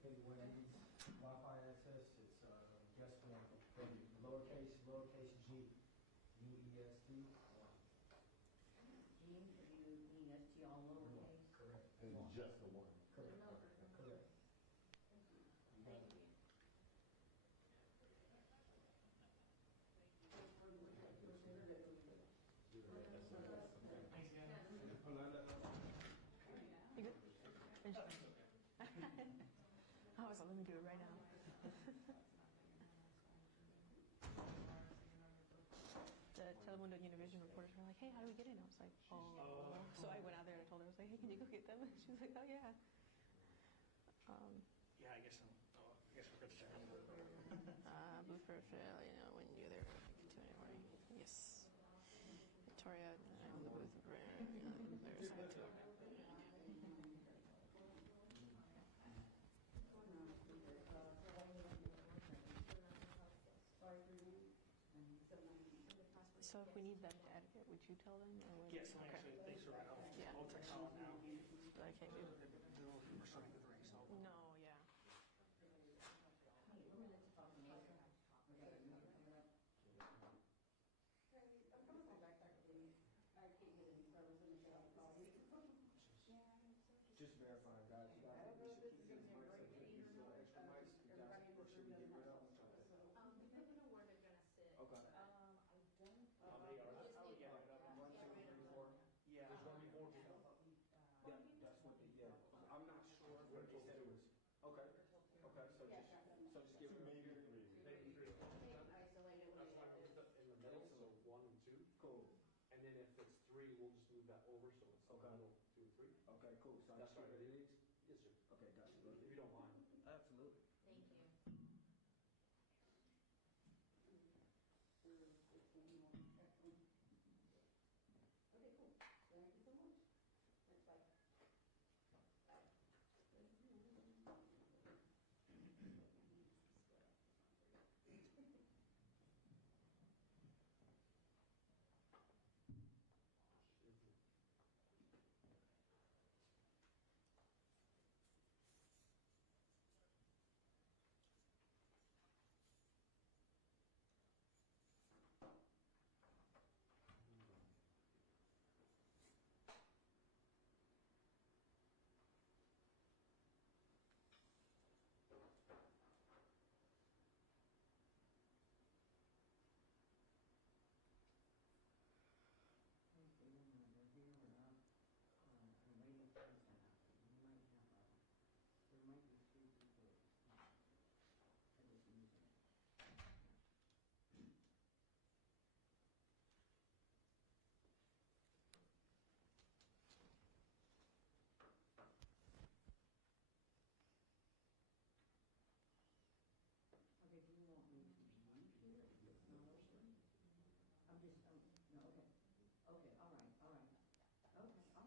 Hey, when it needs Wi-Fi access, it's guest one, lowercase G, U-E-S-T, one. Gene, U-E-S-T, all lowercase? Correct. And just the one. Correct. Correct. Thank you. You good? I was like, let me do it right now. The Telemundo Univision reporters were like, hey, how do we get in? I was like, oh. So I went out there and I told her, I was like, hey, can you go get them? And she was like, oh, yeah. Yeah, I guess we're good to check. Booth for Australia, when you're there, 2 anymore. Yes. Victoria, I'm the booth. There's side to it. So if we need them to edit it, would you tell them? Or would Yes, actually, thanks for that. Yeah. I'll text Colin now. I can't do it. We're starting with race. No, yeah. Hey, we're going to talk to Nathan. We got a meeting coming up. I'm coming from backpack, please. I can't get any service in the shop. Just verifying, guys. You guys think we should keep these mics up here, these extra mics, you guys, or should we get rid of them? Depending on where they're gonna sit. Okay. I don't. How many are there? Just Oh, get yeah. rid of them. One, two, Get rid of three, them. four. Yeah. There's gonna be more people. Yeah, that's what they, yeah. I'm not sure what they said it was. Okay, okay, so just give it Maybe a three. Isolate it. That's why we put it in the middle, so 1 and 2. Cool. And then if it's 3, we'll just move that over, so it's Okay. middle 2 and 3. Okay, cool. So I That's just get right. rid of these? Yes, sir. Okay, gotcha. If you don't mind. Absolutely. Thank you. Okay, cool. Thank you so much. Thanks, bye. I'm waiting for this to happen. We might have there might be 3 people that is using it. Okay, do you want me to mute here? No, I'm just, no, okay. Okay, all right. Okay, bye.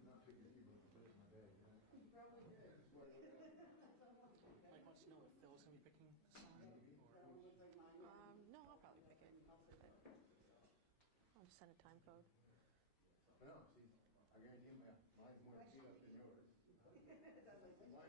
Not picking people to put in my bag, You probably did. Mike wants to know if Phil's going to be picking the song. That one looks like mine. No, I'll probably pick it. I'll just send a time code. No, see, I guarantee mine's more beat up than yours. Mine's more beat up.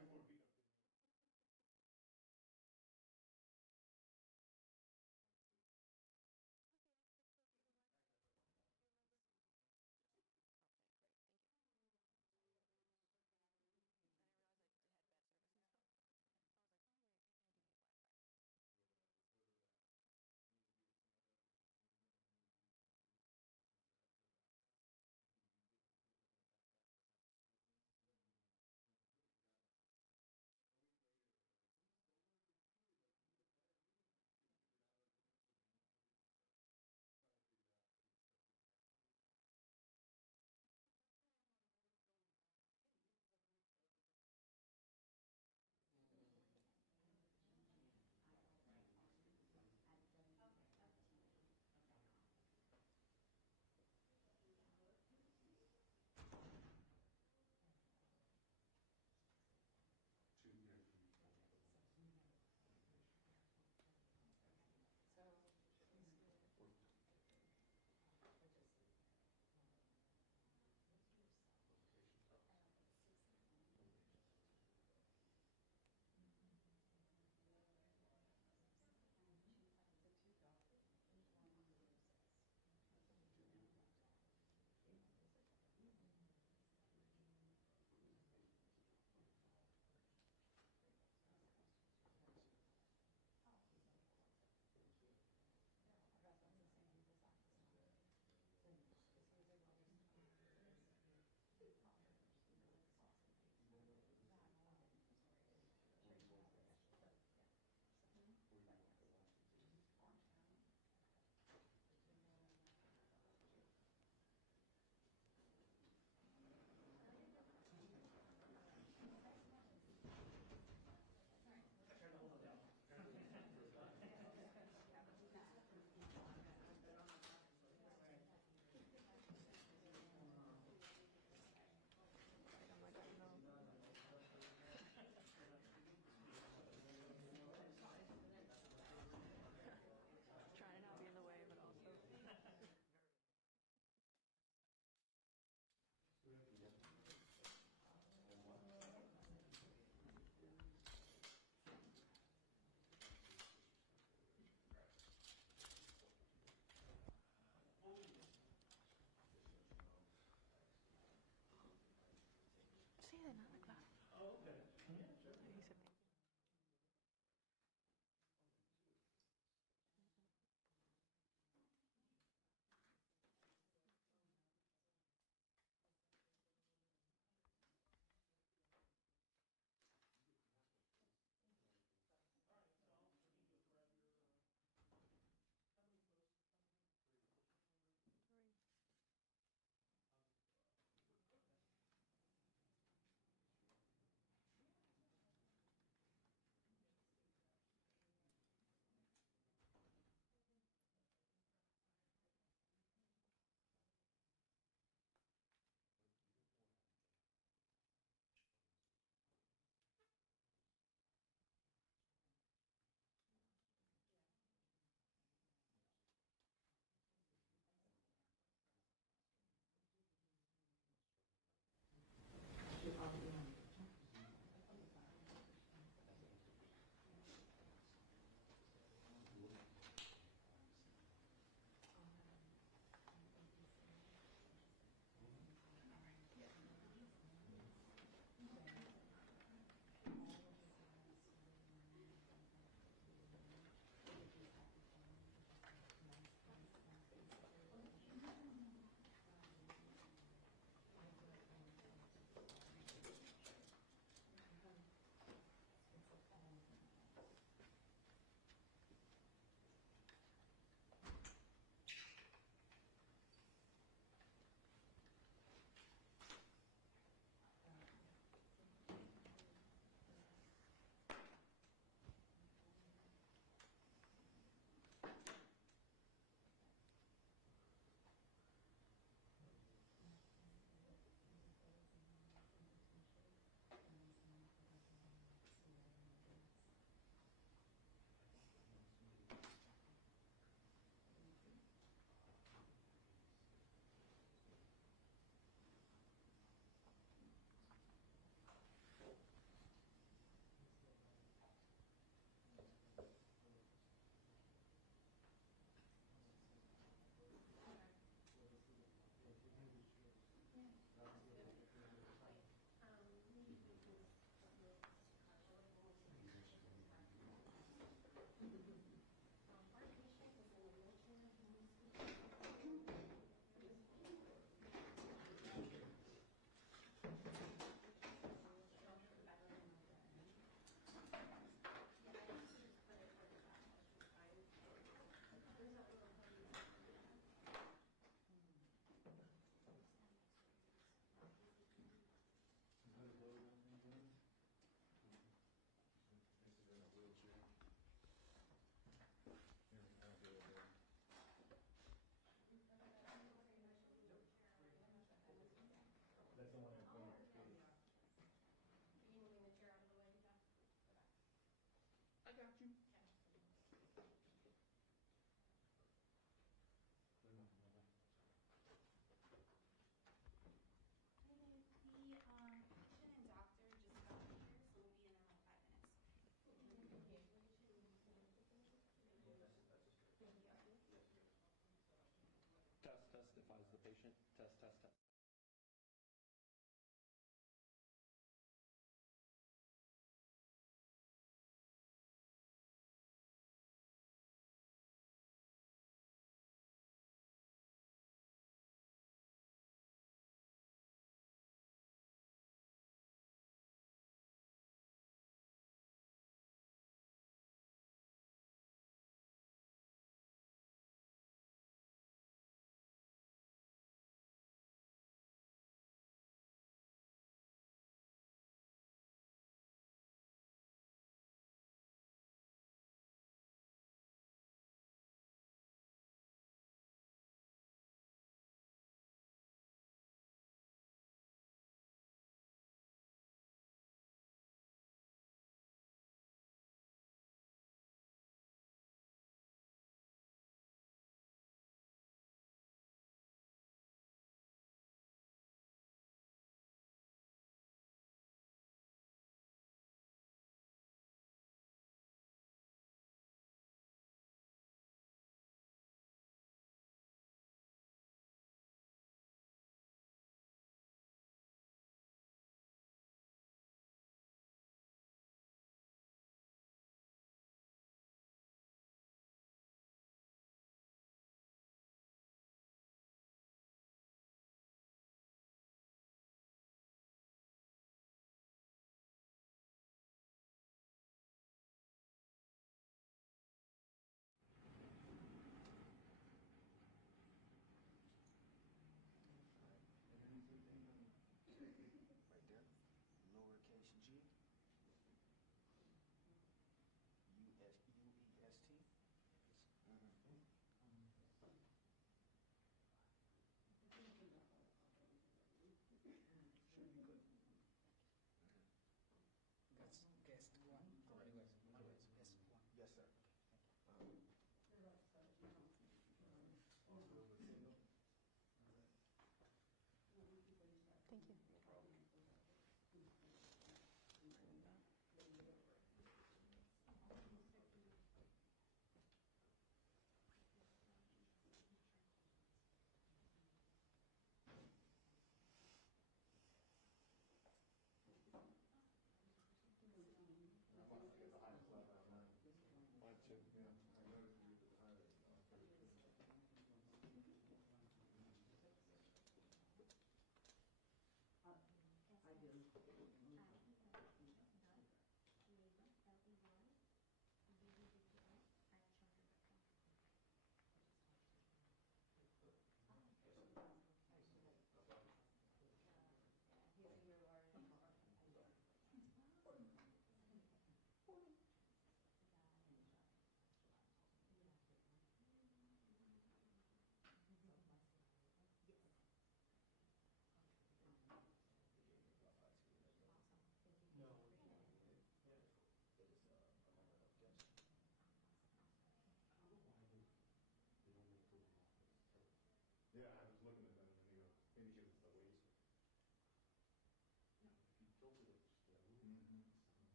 Test, test, test.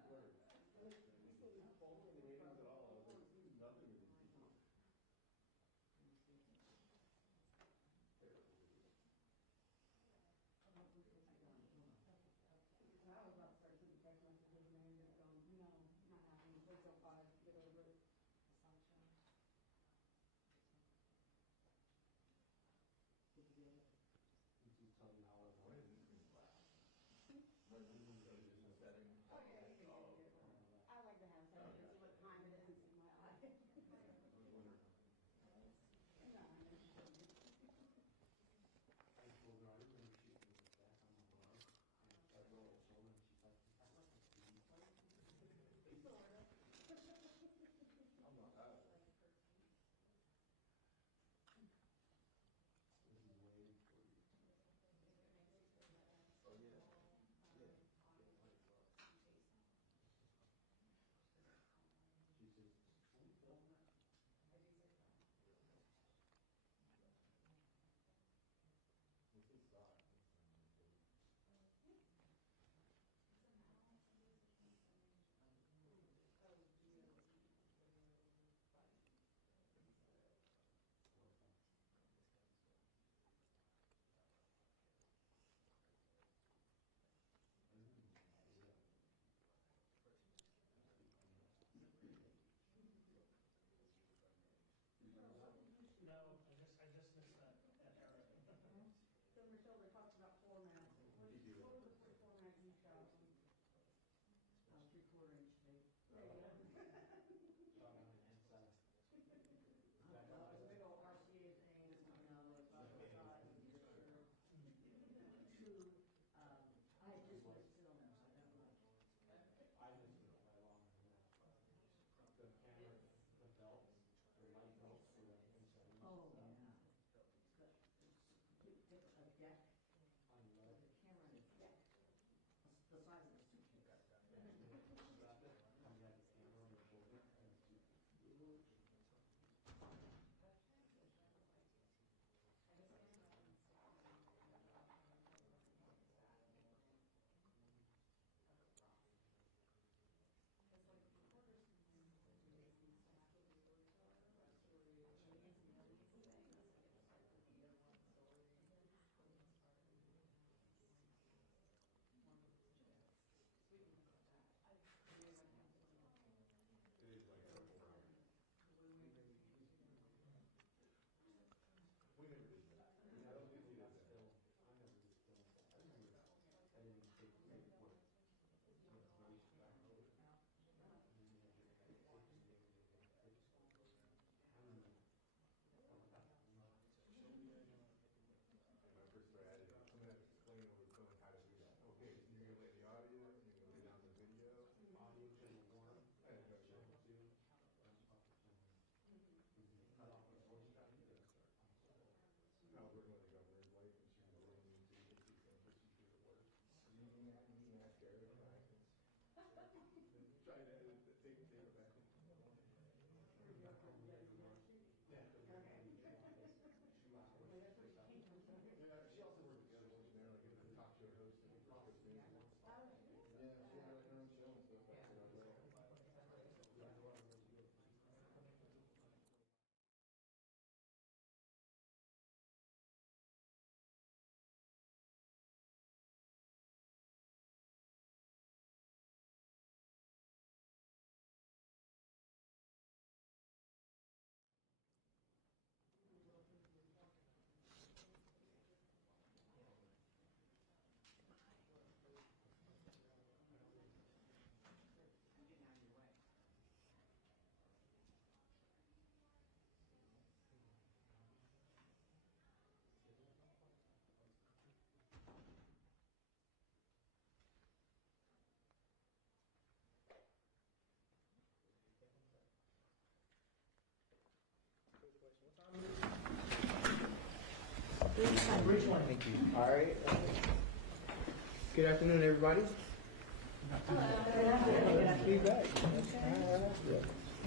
I was about to start sending text messages and they're just going, no, not happening, wait till 5, get over it. Get together. You just tell me how Why is this thing loud? So it's just a setting? Oh, yeah, you can change it. I like to have settings to see what time it is in my eye. I was wondering. No, I know she told me. I told her, I remember shooting with this back on my line, and I tried to roll her shoulder, and she's like, is that like a TV play? Sort of. I'm not out. This is waiting for you. Oh, yeah. Yeah. She says, are we filming that? What's this size? Remember that? No, I just missed that era. So Michelle, they talked about formats. What was the first format you shot on? 3/4 inch tape. There you go. Shot on an inside. That was a big old RCA thing, you know, like side by side with your true, I had just missed film, so I don't like. I missed it by longer than that. The camera, the belts, the light belts for the M7s. Oh, yeah. Get a deck, On the like left. a camera and a deck, the size of a suitcase. Strap it, and you have the camera on your shoulder, and it's just, It is like triple wide. We never did that. we I never, don't think we did that's that. film. I never did film. I think we did. I didn't even take it with voice back tape. And then you had your back tape, and they would get back tape. I don't know. I forgot the name. And when I first started, someone had to explain over the phone how to do that. Okay, so you're gonna lay the audio, and you're gonna lay down the video. Audio channel 1, I didn't know channel that. 2, then upper channel. Because if you cut off the voice track, you get a start. I was working with the governor's wife, and she was really into basic things that she did at work. Using that, and using that stereo practice. Trying to edit, take it back. Where'd you have to, yeah, you United States? Yeah. Okay. 2 hours Well, that's for where you came 7. from, huh? Yeah, she also worked at the other station there, like as a talk show host when we first got to Mason. Oh, really? Yeah, she had like her own show and stuff back in LA. I'm getting out of your way. Thank you. All right. Good afternoon, everybody. Be back.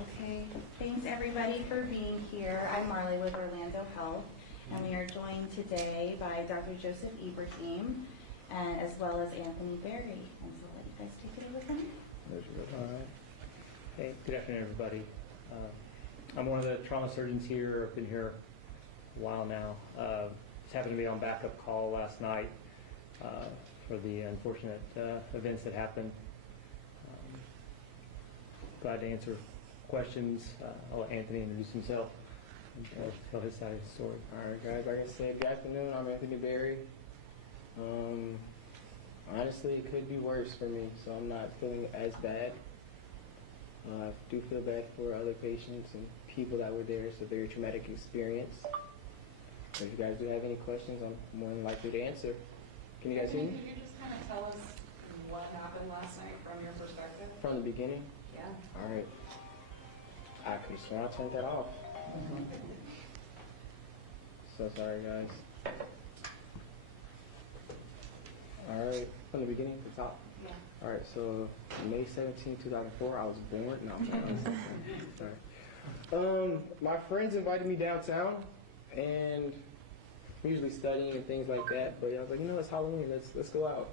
Okay, thanks everybody for being here. I'm Marley with Orlando Health, and we are joined today by Dr. Joseph Ibrahim, and as well as Anthony Berry. And so I'll let you guys take it away from here. All right. Hey, good afternoon, everybody. I'm one of the trauma surgeons here. I've been here a while now. Just happened to be on backup call last night for the unfortunate events that happened. Glad to answer questions. I'll let Anthony introduce himself and tell his side of the story. All right, guys. Like I said, good afternoon. I'm Anthony Berry. Honestly, it could be worse for me, so I'm not feeling as bad. I do feel bad for other patients and people that were there. It's a very traumatic experience. If you guys do have any questions, I'm more than likely to answer. Can you guys hear me? Can you just kind of tell us what happened last night from your perspective? From the beginning? Yeah. All right. I could have sworn I turned that off. So sorry, guys. All right, from the beginning to the top. Yeah. All right, so May 17, 2004, I was born. No, I'm sorry. My friends invited me downtown, and I'm usually studying and things like that. But I was like, you know, it's Halloween. Let's go out.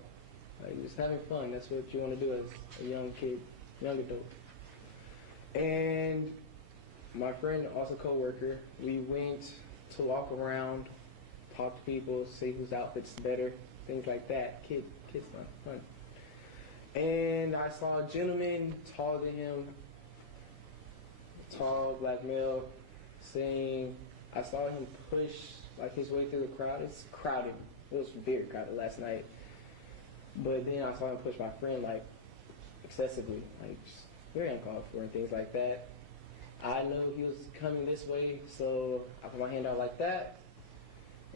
Like, just having fun. That's what you want to do as a young kid, young adult. And my friend, also co-worker, we went to walk around, talk to people, see whose outfit's better, things like that. Kids fun. And I saw a gentleman taller than him, tall black male, saying, I saw him push like his way through the crowd. It's crowded. It was very crowded last night. But then I saw him push my friend like excessively, like just very uncalled for and things like that. I knew he was coming this way, so I put my hand out like that.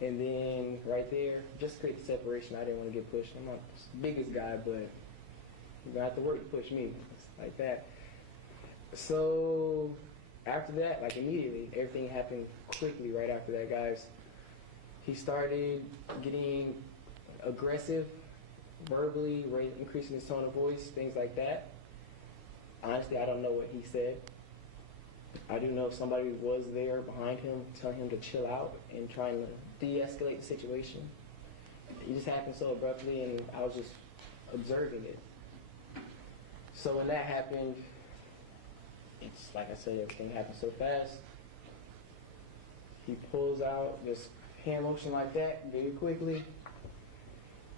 And then right there, just to create the separation, I didn't want to get pushed. I'm not the biggest guy, but you're going to have to work to push me. It's like that. So after that, like immediately, everything happened quickly right after that, guys. He started getting aggressive, verbally, increasing his tone of voice, things like that. Honestly, I don't know what he said. I do know somebody was there behind him telling him to chill out and trying to de-escalate the situation. It just happened so abruptly, and I was just observing it. So when that happened, it's like I said, everything happened so fast. He pulls out, just hand motion like that, very quickly,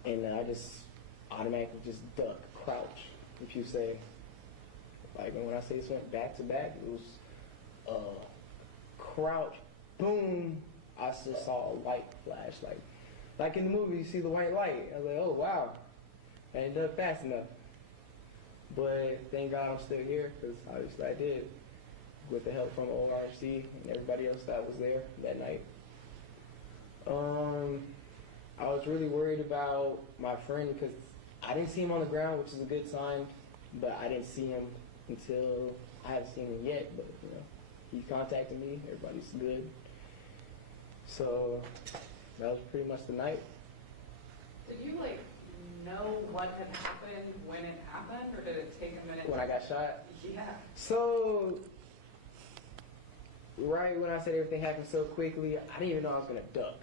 and then I just automatically just duck, crouch, if you say. Like, and when I say this went back to back, it was crouch, boom, I just saw a light flash. Like in the movie, you see the white light. I was like, oh, wow. I didn't do it fast enough. But thank God I'm still here, because obviously I did, with the help from ORC and everybody else that was there that night. I was really worried about my friend, because I didn't see him on the ground, which is a good sign, but I didn't see him until I haven't seen him yet, but you know, he contacted me, everybody's good. So that was pretty much the night. Did you know what had happened when it happened, or did it take a minute? When I got shot? Yeah. So right when I said everything happened so quickly, I didn't even know I was gonna duck.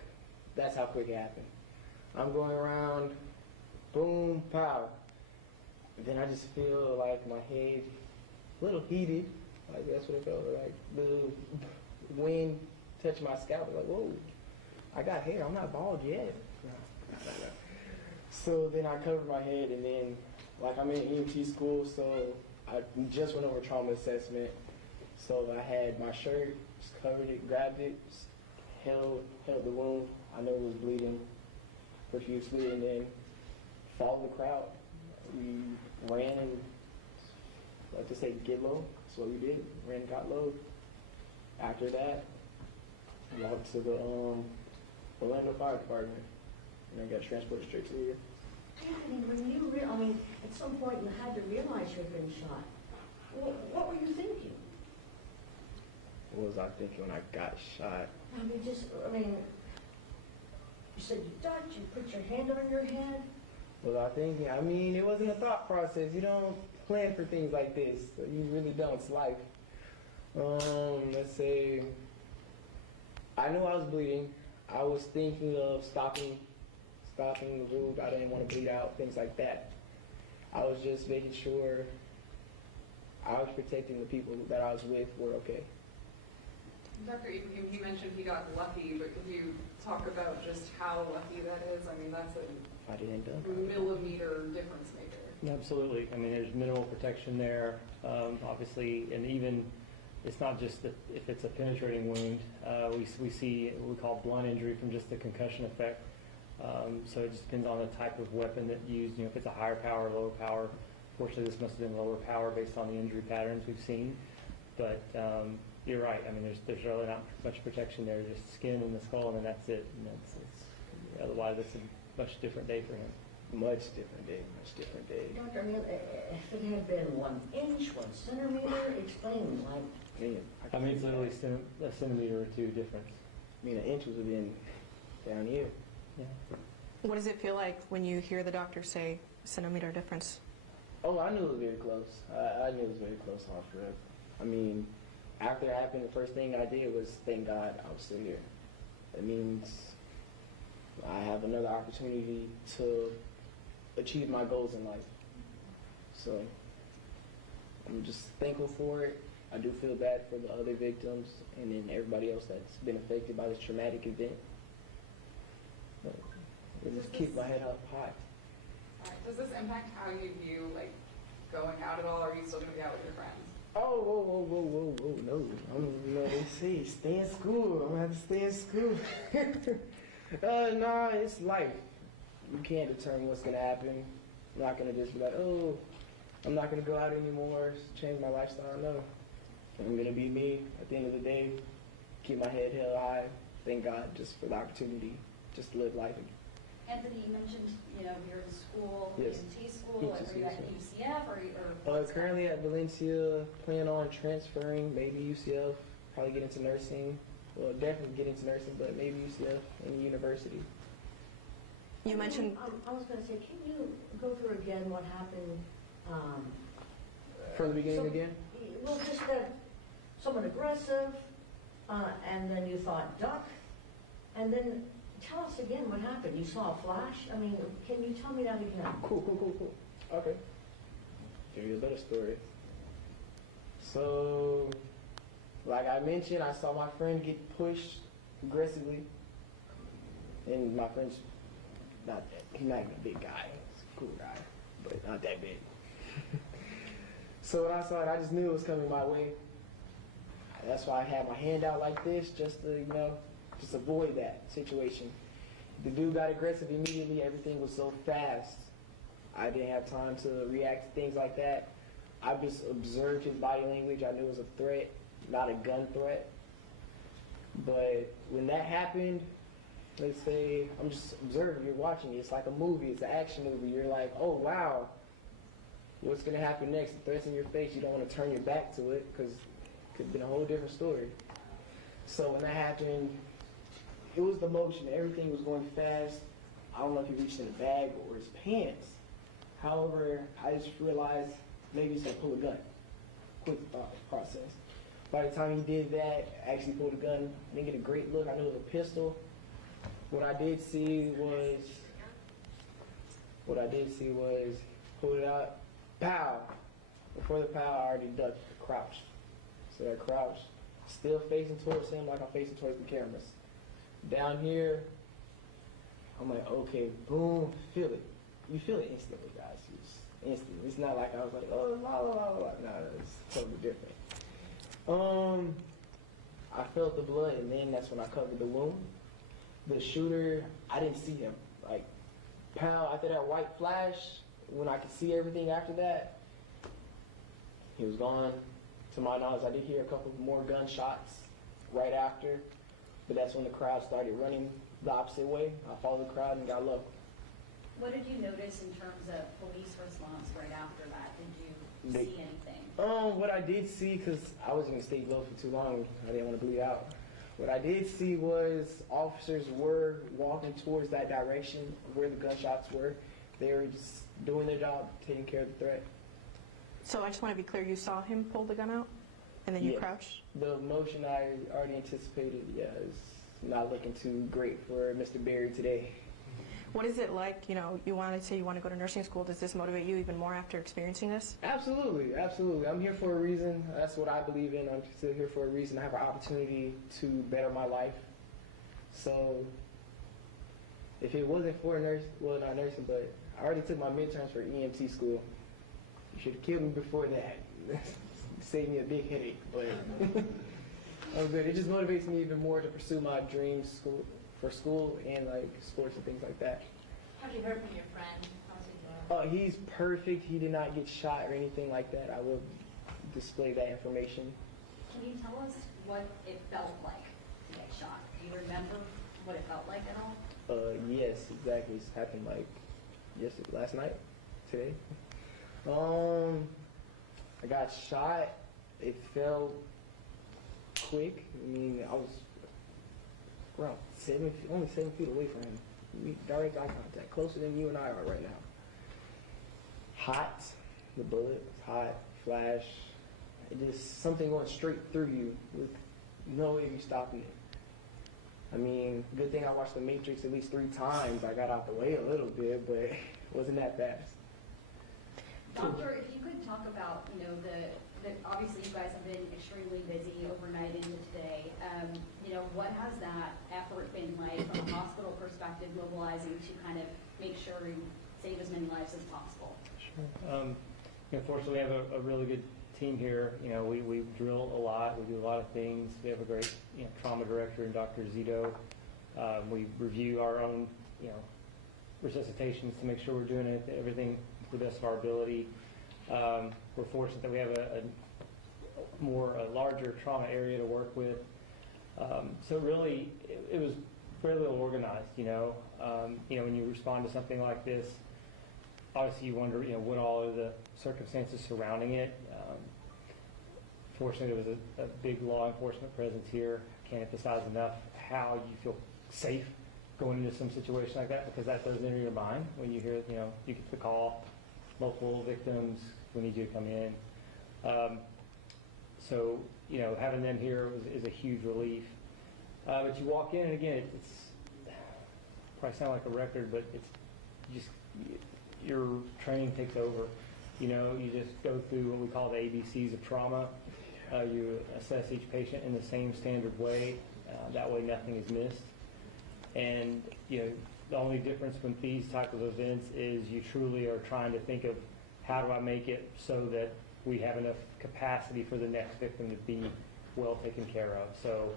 That's how quick it happened. I'm going around, boom, pow. Then I just feel like my head a little heated, like that's what it felt like. The wind touched my scalp, like, whoa, I got hair, I'm not bald yet. So then I covered my head, and then, like, I'm in EMT school, so I just went over trauma assessment. So I had my shirt, just covered it, grabbed it, just held the wound. I know it was bleeding profusely, and then followed the crowd. We ran and, like to say, get low. That's what we did. Ran and got low. After that, walked to the Orlando Fire Department, and I got transported straight to here. Anthony, when you at some point you had to realize you had been shot. What were you thinking? What was I thinking when I got shot? You said you ducked, you put your hand on your head. What was I thinking? I mean, it wasn't a thought process. You don't plan for things like this. You really don't. It's life. Let's say, I knew I was bleeding. I was thinking of stopping the wound. I didn't want to bleed out, things like that. I was just making sure I was protecting the people that I was with were okay. Dr. Ibrahim, he mentioned he got lucky, but could you talk about just how lucky that is? I mean, that's I didn't a millimeter difference maker. Absolutely. I mean, there's minimal protection there, obviously, and even it's not just that if it's a penetrating wound. We see what we call blunt injury from just the concussion effect. So it just depends on the type of weapon that used. You know, if it's a higher power, lower power. Fortunately, this must have been lower power based on the injury patterns we've seen. But you're right. I mean, there's really not much protection there. Just skin in the skull, and then that's it. And otherwise, it's a much different day for him. Much different day. Much different day. Dr. Neal, if it had been 1 inch, 1 centimeter, explain, like. Man, I mean, it's literally a centimeter or two difference. I mean, an inch would have been down here. Yeah. What does it feel like when you hear the doctor say centimeter difference? Oh, I knew it was very close. I knew it was very close off rip. I mean, after it happened, the first thing I did was thank God I was still here. It means I have another opportunity to achieve my goals in life. So I'm just thankful for it. I do feel bad for the other victims and then everybody else that's been affected by this traumatic event. But I just keep my head up high. Does this impact how you view, like, going out at all, or are you still going to be out with your friends? Oh, whoa, no. You know, they say, stay in school. I'm going to have to stay in school. Nah, it's life. You can't determine what's going to happen. I'm not going to just be like, oh, I'm not going to go out anymore, change my lifestyle. No. I'm going to be me at the end of the day, keep my head held high. Thank God just for the opportunity just to live life. Anthony, you mentioned, you know, you're in school, Yes. EMT school, like, are you at UCF or Currently at Valencia, plan on transferring, maybe UCF, probably get into nursing. Well, definitely get into nursing, but maybe UCF and university. You mentioned I was going to say, can you go through again what happened? From the beginning again? Well, just that someone aggressive, and then you thought duck, and then tell us again what happened. You saw a flash? I mean, can you tell me that again? Cool. Okay. Give you a better story. So, like I mentioned, I saw my friend get pushed aggressively. And my friend's he's not even a big guy. He's a cool guy, but not that big. So when I saw it, I just knew it was coming my way. That's why I had my hand out like this, just to, you know, just avoid that situation. The dude got aggressive immediately. Everything was so fast. I didn't have time to react to things like that. I just observed his body language. I knew it was a threat, not a gun threat. But when that happened, let's say I'm just observing, you're watching it. It's like a movie. It's an action movie. You're like, oh, wow. What's going to happen next? The threat's in your face. You don't want to turn your back to it because it could have been a whole different story. So when that happened, it was the motion. Everything was going fast. I don't know if he reached in the bag or his pants. However, I just realized maybe he's going to pull a gun. Quick thought process. By the time he did that, actually pulled a gun. I didn't get a great look. I knew it was a pistol. What I did see was pulled it out. Pow! Before the pow, I already ducked, crouched. So I crouched, still facing towards him like I'm facing towards the cameras. Down here, I'm like, okay, boom, feel it. You feel it instantly, guys. It's instant. It's not like I was like, oh, la la la la. No, it's totally different. I felt the blood, and then that's when I covered the wound. The shooter, I didn't see him. Like, pow, after that white flash, when I could see everything after that, he was gone. To my knowledge, I did hear a couple more gunshots right after, but that's when the crowd started running the opposite way. I followed the crowd and got low. What did you notice in terms of police response right after that? Did you see anything? What I did see, because I wasn't going to stay low for too long, I didn't want to bleed out. What I did see was officers were walking towards that direction where the gunshots were. They were just doing their job, taking care of the threat. So I just want to be clear, you saw him pull the gun out and then you crouched? The motion I already anticipated, is not looking too great for Mr. Berry today. What is it like, you know, you want to say you want to go to nursing school. Does this motivate you even more after experiencing this? Absolutely, absolutely. I'm here for a reason. That's what I believe in. I'm still here for a reason. I have an opportunity to better my life. So if it wasn't for not nursing, but I already took my midterms for EMT school. You should have killed me before that. Saved me a big headache, but I'm good. It just motivates me even more to pursue my dreams for school and like sports and things like that. Have you heard from your friend? How's he doing? He's perfect. He did not get shot or anything like that. I will display that information. Can you tell us what it felt like to get shot? Do you remember what it felt like at all? Yes, exactly. It's happened like last night, today. I got shot. It felt quick. I mean, I was around only 7 feet away from him. We direct eye contact, closer than you and I are right now. Hot, the bullet was hot, flash. It just something going straight through you with no way of you stopping it. I mean, good thing I watched The Matrix at least 3 times. I got out the way a little bit, but it wasn't that fast. Doctor, if you could talk about, you know, obviously you guys have been extremely busy overnight into today. You know, what has that effort been like from a hospital perspective, mobilizing to kind of make sure you save as many lives as possible? Sure. Fortunately, we have a really good team here. You know, we drill a lot. We do a lot of things. We have a great trauma director in Dr. Zito. We review our own, resuscitations to make sure we're doing everything to the best of our ability. We're fortunate that we have a larger trauma area to work with. So really, it was fairly well organized. When you respond to something like this, obviously you wonder, what all are the circumstances surrounding it. Fortunately, there was a big law enforcement presence here. Can't emphasize enough how you feel safe going into some situation like that, because that does enter your mind when you hear, you get the call, multiple victims, we need you to come in. So, having them here is a huge relief. But you walk in, and again, it's probably sound like a record, but it's just, your training takes over. You just go through what we call the ABCs of trauma. You assess each patient in the same standard way. That way nothing is missed. And, the only difference with these type of events is you truly are trying to think of how do I make it so that we have enough capacity for the next victim to be well taken care of. So,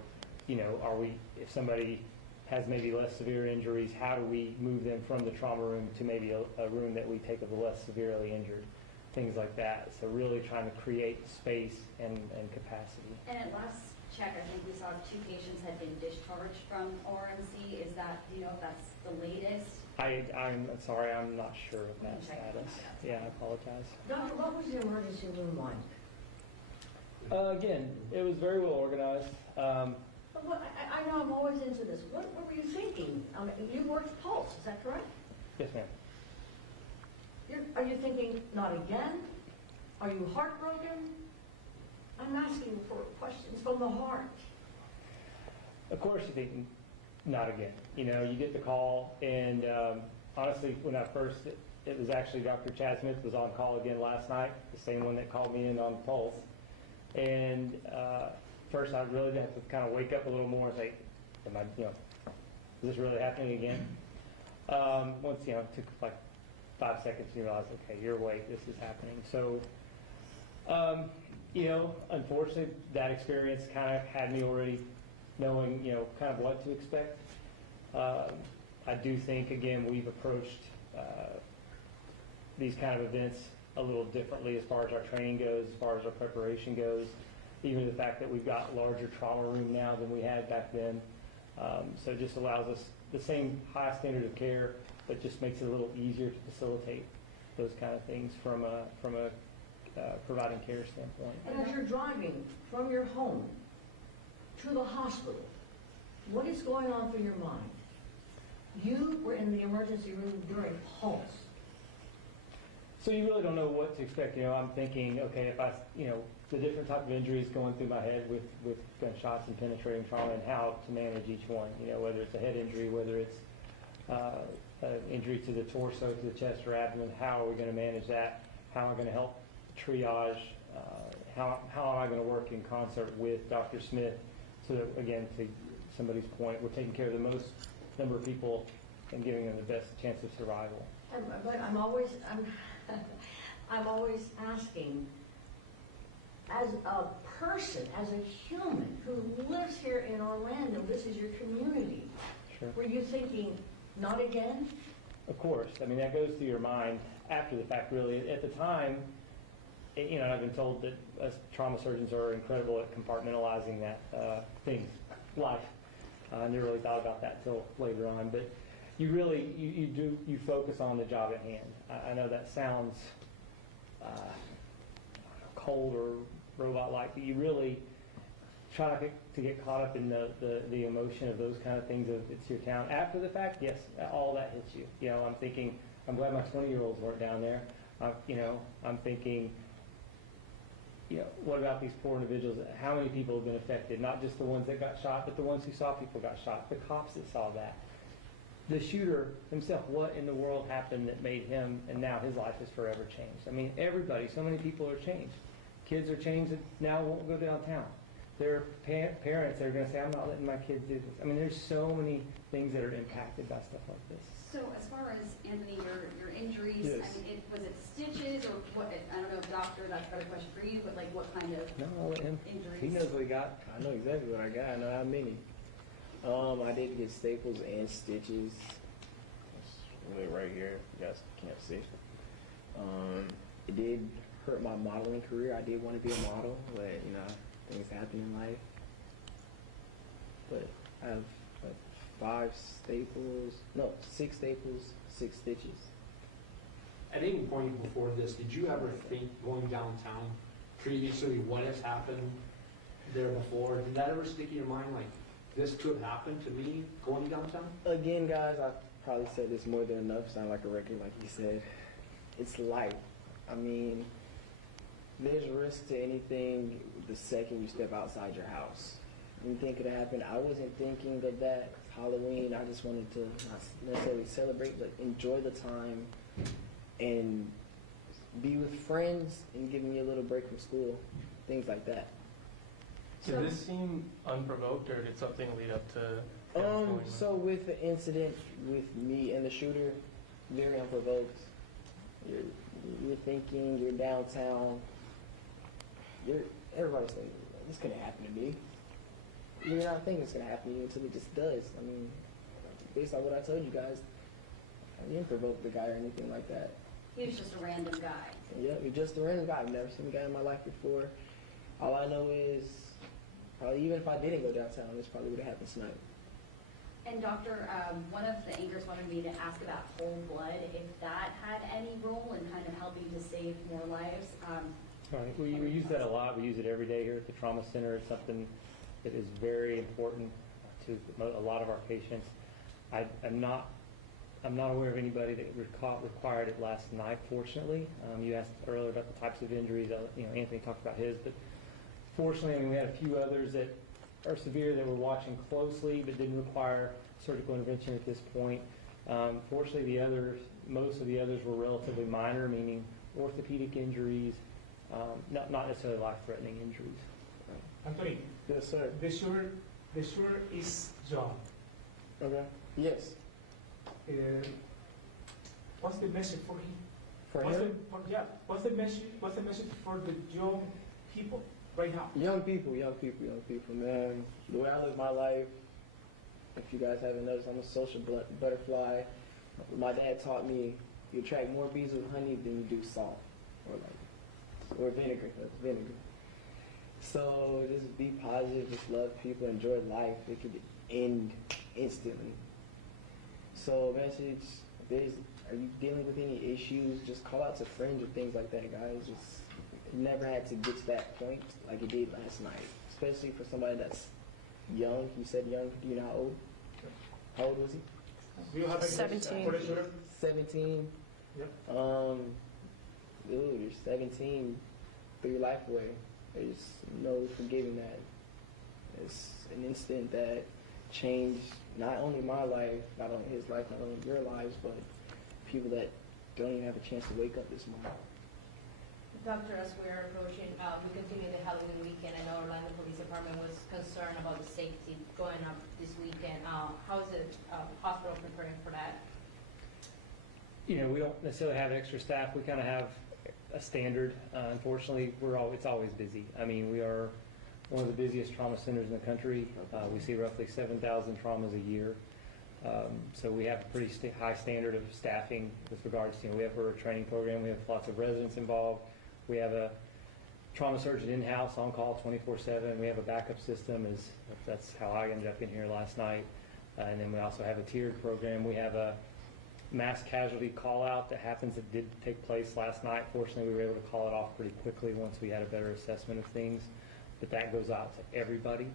if somebody has maybe less severe injuries, how do we move them from the trauma room to maybe a room that we take of the less severely injured? Things like that. So really trying to create space and capacity. And at last check, I think we saw 2 patients had been discharged from ORMC. Is that, do you know if that's the latest? I'm sorry, I'm not sure of that status. Yeah, I apologize. Doctor, what was the emergency room like? Again, it was very well organized. I know I'm always into this. What were you thinking? You worked Pulse, is that correct? Yes, ma'am. Are you thinking, not again? Are you heartbroken? I'm asking for questions from the heart. Of course you think, not again. You get the call, and honestly, when I first, it was actually Dr. Chad Smith was on call again last night, the same one that called me in on Pulse. And first I really had to kind of wake up a little more and say, is this really happening again? Once, it took like 5 seconds, you realize, okay, you're awake, this is happening. So, unfortunately, that experience kind of had me already knowing, kind of what to expect. I do think, again, we've approached these kind of events a little differently as far as our training goes, as far as our preparation goes, even the fact that we've got larger trauma room now than we had back then. So it just allows us the same high standard of care, but just makes it a little easier to facilitate those kind of things from a providing care standpoint. And as you're driving from your home to the hospital, what is going on through your mind? You were in the emergency room during Pulse. So you really don't know what to expect. I'm thinking, okay, if I, the different type of injuries going through my head with gunshots and penetrating trauma, and how to manage each one. Whether it's a head injury, whether it's injury to the torso, to the chest or abdomen. How are we going to manage that? How am I going to help triage? How am I going to work in concert with Dr. Smith so that, again, to somebody's point, we're taking care of the most number of people and giving them the best chance of survival. But I'm always asking, as a person, as a human who lives here in Orlando, this is your community. Sure. Were you thinking, not again? Of course. I mean, that goes through your mind after the fact, really. At the time, you know, I've been told that us trauma surgeons are incredible at compartmentalizing that things, life. I never really thought about that till later on, but you really, you focus on the job at hand. I know that sounds cold or robot-like, but you really try not to get caught up in the emotion of those kind of things. Of it's your town. After the fact, yes, all that hits you. You know, I'm thinking, I'm glad my 20-year-olds weren't down there. You know, I'm thinking, you know, what about these poor individuals? How many people have been affected? Not just the ones that got shot, but the ones who saw people got shot, the cops that saw that. The shooter himself, what in the world happened that made him, and now his life is forever changed? I mean, everybody, so many people are changed. Kids are changed that now won't go downtown. There are parents that are going to say, I'm not letting my kids do this. I mean, there's so many things that are impacted by stuff like this. So as far as, Anthony, your injuries, Yes. I mean, was it stitches or what, I don't know, doctor, that's a better question for you, but like what kind of No, I'll let him. injuries? He knows what he got. I know exactly what I got. I know how many. I did get staples and stitches. It's really right here. You guys can't see. It did hurt my modeling career. I did want to be a model, but you know, things happen in life. But I have like 6 staples, 6 stitches. At any point before this, did you ever think going downtown previously what has happened there before? Did that ever stick in your mind like this could happen to me going downtown? Again, guys, I've probably said this more than enough. Sound like a record, like you said. It's life. I mean, there's risk to anything the second you step outside your house. Anything could have happened. I wasn't thinking of that. It's Halloween. I just wanted to not necessarily celebrate, but enjoy the time and be with friends and give me a little break from school, things like that. Did this seem unprovoked, or did something lead up to? So with the incident with me and the shooter, very unprovoked. You're thinking, you're downtown. Everybody's thinking, this couldn't happen to me. You're not thinking it's gonna happen to you until it just does. I mean, based on what I told you guys, I didn't provoke the guy or anything like that. He was just a random guy. Yeah, you're just a random guy. I've never seen a guy in my life before. All I know is, probably even if I didn't go downtown, this probably would have happened tonight. And doctor, one of the anchors wanted me to ask about whole blood, if that had any role in kind of helping to save more lives. Right. We use that a lot. We use it every day here at the trauma center. It's something that is very important to a lot of our patients. I'm not aware of anybody that required it last night, fortunately. You asked earlier about the types of injuries. You know, Anthony talked about his, but fortunately, I mean, we had a few others that are severe that we're watching closely, but didn't require surgical intervention at this point. Fortunately, most of the others were relatively minor, meaning orthopedic injuries, not necessarily life-threatening injuries. Anthony. Yes, sir. The shooter is John. Okay. Yes. What's the message for him? For him? What's the message for the young people right now? Young people, man. The way I live my life, if you guys haven't noticed, I'm a social butterfly. My dad taught me you attract more bees with honey than you do salt or vinegar. So just be positive, just love people, enjoy life. It could end instantly. So message, are you dealing with any issues? Just call out to friends or things like that, guys. Just it never had to get to that point like it did last night, especially for somebody that's young. You said young. Do you know how old? How old was he? Do you have 17. 17. Yep. Dude, you're 17. Threw your life away. There's no forgiving that. It's an instant that changed not only my life, not only his life, not only your lives, but people that don't even have a chance to wake up this morning. Doctor, as we're approaching, we continue the Halloween weekend. I know Orlando Police Department was concerned about the safety going up this weekend. How is the hospital preparing for that? You know, we don't necessarily have extra staff. We kind of have a standard. Unfortunately, it's always busy. I mean, we are one of the busiest trauma centers in the country. We see roughly 7,000 traumas a year. So we have a pretty high standard of staffing with regards to, we have a training program. We have lots of residents involved. We have a trauma surgeon in-house on call 24/7. We have a backup system. That's how I ended up in here last night. And then we also have a tiered program. We have a mass casualty call out that happens that did take place last night. Fortunately, we were able to call it off pretty quickly once we had a better assessment of things. But that goes out to everybody.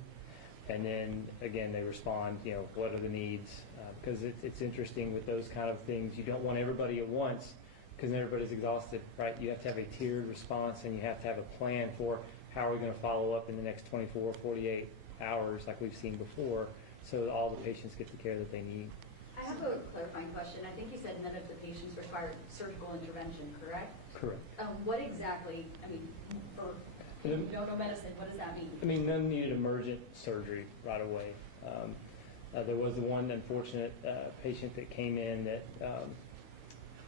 And then again, they respond, what are the needs? Because it's interesting with those kind of things. You don't want everybody at once because then everybody's exhausted, right? You have to have a tiered response and you have to have a plan for how are we going to follow up in the next 24, 48 hours like we've seen before so that all the patients get the care that they need. I have a clarifying question. I think you said none of the patients required surgical intervention, correct? Correct. What exactly, for people who don't know medicine, what does that mean? None needed emergent surgery right away. There was the one unfortunate patient that came in that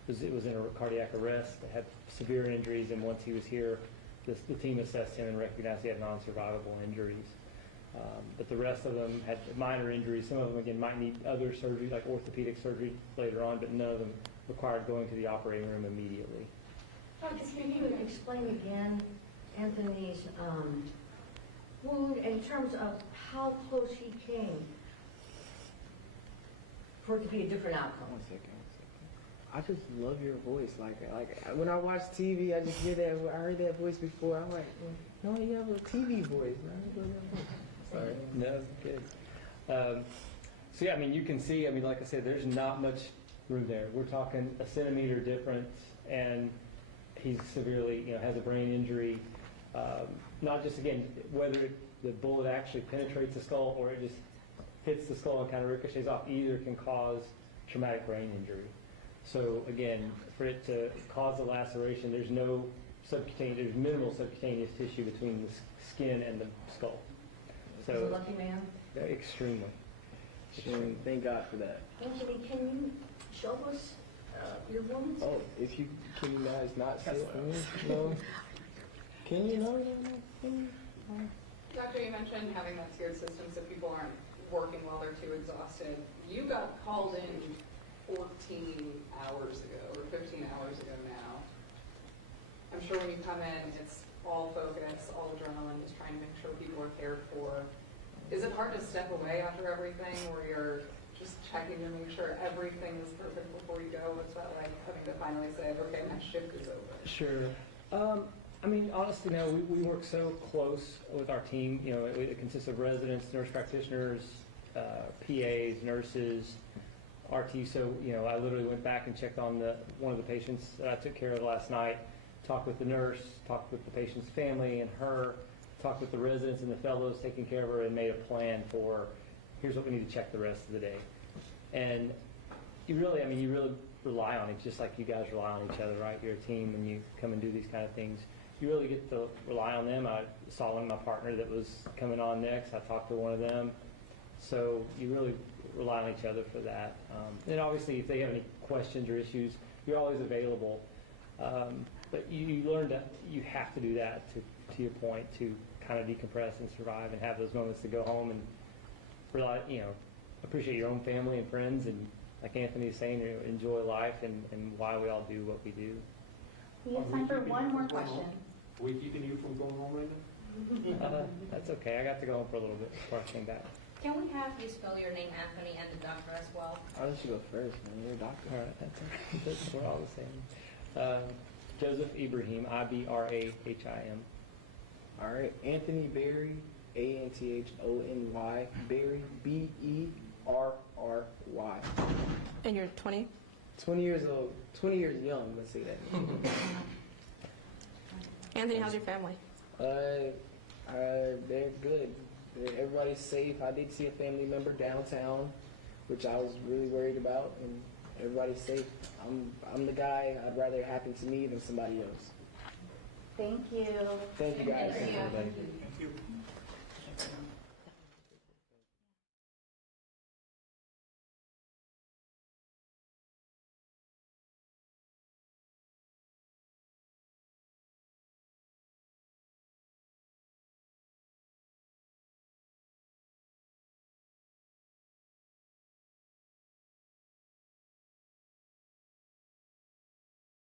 was in a cardiac arrest, that had severe injuries, and once he was here, the team assessed him and recognized he had non-survivable injuries. But the rest of them had minor injuries. Some of them, again, might need other surgery, like orthopedic surgery later on, but none of them required going to the operating room immediately. Can you explain again Anthony's wound in terms of how close he came for it to be a different outcome? One second. I just love your voice. Like when I watch TV, I just hear that. I heard that voice before. I'm like, no, you have a TV voice. Sorry. No, it's good. So yeah, you can see, like I said, there's not much room there. We're talking a centimeter difference, and he's severely, has a brain injury. Not just, again, whether the bullet actually penetrates the skull or it just hits the skull and kind of ricochets off, either can cause traumatic brain injury. So again, for it to cause a laceration, there's minimal subcutaneous tissue between the skin and the skull. So, he's a lucky man. Extremely. Thank God for that. Anthony, can you show us your wounds? Oh, can you guys not see it? No. Can you? No. Doctor, you mentioned having that tiered system so people aren't working while they're too exhausted. You got called in 14 hours ago, or 15 hours ago now. I'm sure when you come in, it's all focus, all adrenaline, just trying to make sure people are cared for. Is it hard to step away after everything where you're just checking to make sure everything is perfect before you go? What's that like, having to finally say, okay, my shift is over? Sure. Honestly, no, we work so close with our team. It consists of residents, nurse practitioners, PAs, nurses, RT. So, I literally went back and checked on one of the patients that I took care of last night, talked with the nurse, talked with the patient's family and her, talked with the residents and the fellows taking care of her, and made a plan for, here's what we need to check the rest of the day. And you really rely on it, just like you guys rely on each other, right? You're a team when you come and do these kind of things. You really get to rely on them. I saw my partner that was coming on next. I talked to one of them. So you really rely on each other for that. And obviously, if they have any questions or issues, you're always available. But you learn that you have to do that, to your point, to kind of decompress and survive and have those moments to go home and realize, appreciate your own family and friends, and like Anthony is saying, enjoy life and why we all do what we do. We have time for one more question. Are we keeping you from going home right now? That's okay. I got to go home for a little bit before I came back. Can we have you spell your name, Anthony, and the doctor as well? I'll let you go first, man. You're a doctor. All right, that's okay. We're all the same. Joseph Ibrahim, Ibrahim. All right, Anthony Berry, Anthony Berry, Berry. And you're 20? 20 years old, 20 years young, let's say that. Anthony, how's your family? They're good. everybody's safe. I did see a family member downtown, which I was really worried about, and everybody's safe. I'm the guy. I'd rather it happen to me than somebody else. Thank you. Thank you guys. Thank you. Thank you.